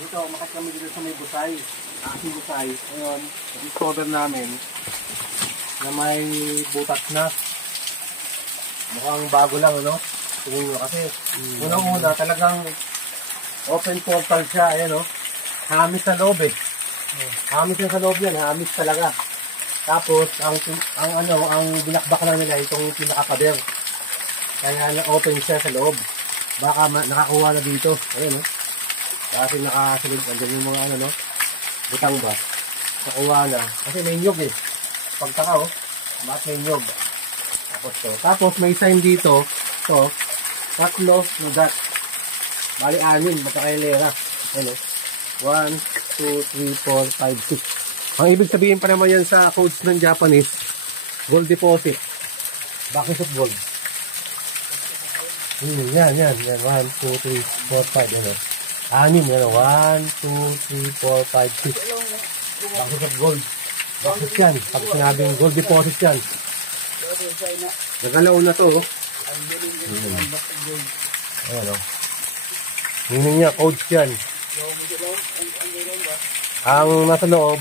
Ito, makit kami dito sa may busay. Aking busay. Ngayon, discover namin na may butas na. Mukhang bago lang, ano? Tingin nyo kasi. Unang-una, talagang open portal siya. Ayan, no? Hamis sa loob, eh. Hamis yan sa loob yan. Hamis talaga. Tapos, ang binakbak na nila, itong pinakapader. Kaya na-open siya sa loob. Baka nakakuha na dito. Ayan, no? Kasi nakasunod, andyan yung mga no? Butang ba? Nakuha na. Kasi may nyog, eh. Pagtaka, oh. Bakit may nyog? Tapos may sign dito. So, 3 nugat. Bali, 6. Magkakailera. Ayan, 1, 2, 3, 4, 5, 6. Ang ibig sabihin pa naman yan sa codes ng Japanese, gold deposit. Buckets of gold. Yan. 1, 2, 3, 4, 5. Yan, 6. Yan, 1, 2, 3, 4, 5, 6. Buckets of gold. Buckets yan. Pag sinabing gold deposit yan. Nagalaw na to. Ayan, o. Hinin niya, codes yan. Ang nasa loob,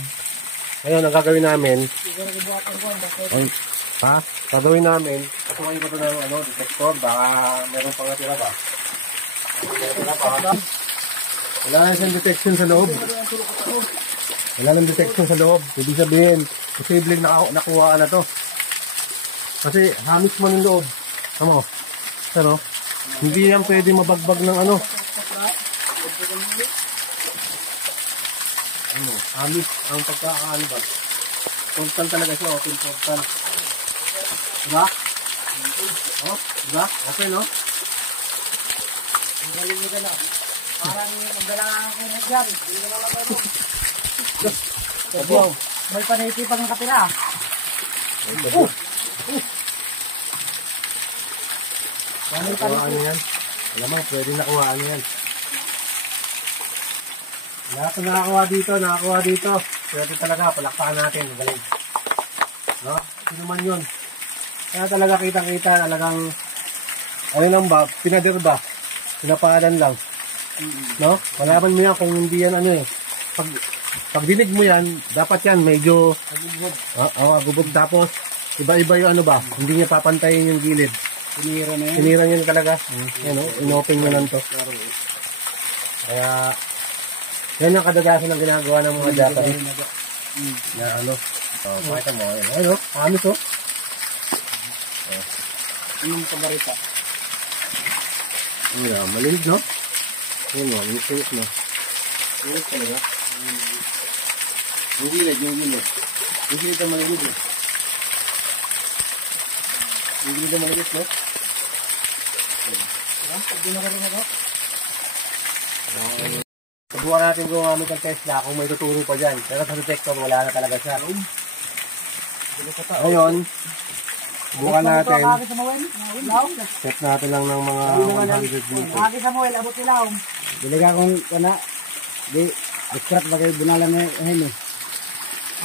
ngayon, ang gagawin namin, gagawin namin, kukuha ba ito ng detector, baka meron pang natira ba? Wala na siyang detection sa loob. Wala nang detection sa loob. Ibig sabihin, posibleng nakuha na to. Kasi hamis mo ng loob. Tama mo? Pero, hindi yan pwede mabagbag ng hamis ang pagkakaano ba? Portal talaga siya, open portal. Diba? Oh, diba? Open, no? Ang galing nyo na. Parang magdalangan ko na dyan. Hindi naman lang kayo. May paniti pang nakatira. Nakuhaan yan. Alam mo, pwede nakuhaan yan. Lahat na nakakuha dito. Pwede talaga, palakpakan natin. Galing. No? Sino man yun? Kaya talaga kitang-kita, talagang, ano lang ba, pinader ba? Pinapaalan lang. No? Malaman mo yan kung hindi yan pag dinig mo yan, dapat yan medyo agubog. Tapos, iba-iba yung hindi niya papantayin yung gilid. Sinira niya talaga. Inopen niya lang to. Kaya, yan ang kadadasan ng ginagawa ng mga Japanese. Pakita mo. Amis, oh. Anong pabarita? Malilig, no? Yan mo, yung sulit mo. Malilig talaga. Yung gilid. Yung gilid ang malilig, eh. Yung gilid ang malilig, no? Hindi na ka rin ako. Subukan natin gumamit ng Tesla kung may tuturo pa dyan. Pero sa detector, wala na talaga siya. Ngayon, subukan natin. Set natin lang ng mga 100 dito. Lagi sa Samuel, abot ilaw. Biliga kong di extract bagay bunalan na yun eh.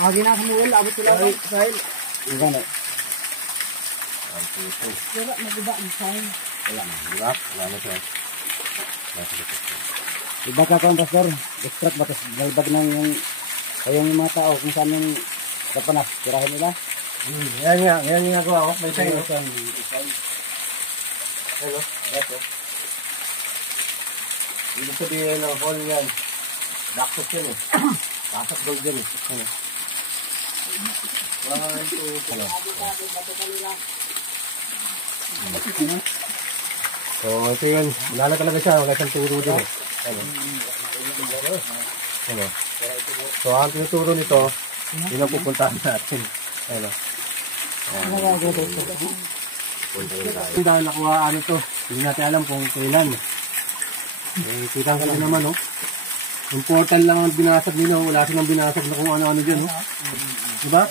Lagi na Samuel, abot ilaw. Sahil. Yung gano'n. Wala, magiba ang sahil. Wala na siya. Iba ka kong pastor, extract batas balbag ng yung mga tao kung saan yung kapanas, tirahin nila. Yan yung ginagawa ko. May tayo. Hello, ito. Ibig sabihin ng hole yan. Daktos yan, eh. Pasok gold yan, eh. 1, 2, 3. So, ito yun. Wala na talaga siya. Wala siyang turo din, eh. So, ang tinuturo nito, yun ang pupuntahan natin. Dahil nakuha ito, hindi natin alam kung kailan. Kitang ka naman, no? Yung portal lang ang binasag nila, wala silang binasag na kung ano-ano dyan, no? Diba?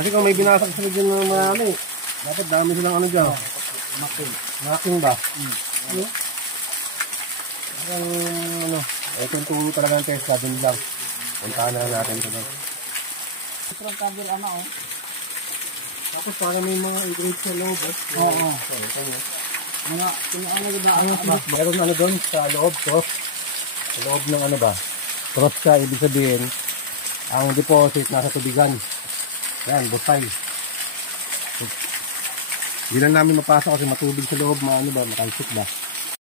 Kasi kung may binasag sila dyan ng marami, dapat dami silang ano dyan. Making ba? Ito yung turo talaga ng Tesla, dun lang. Puntahan na natin ito doon. Tapos para may mga i-grade sa loob. Oo. Meron doon sa loob to. Sa loob ng cross siya, ibig sabihin, ang deposit nasa tubigan. Yan, busay. Hindi lang namin mapasok kasi matubig sa loob, makalsik ba?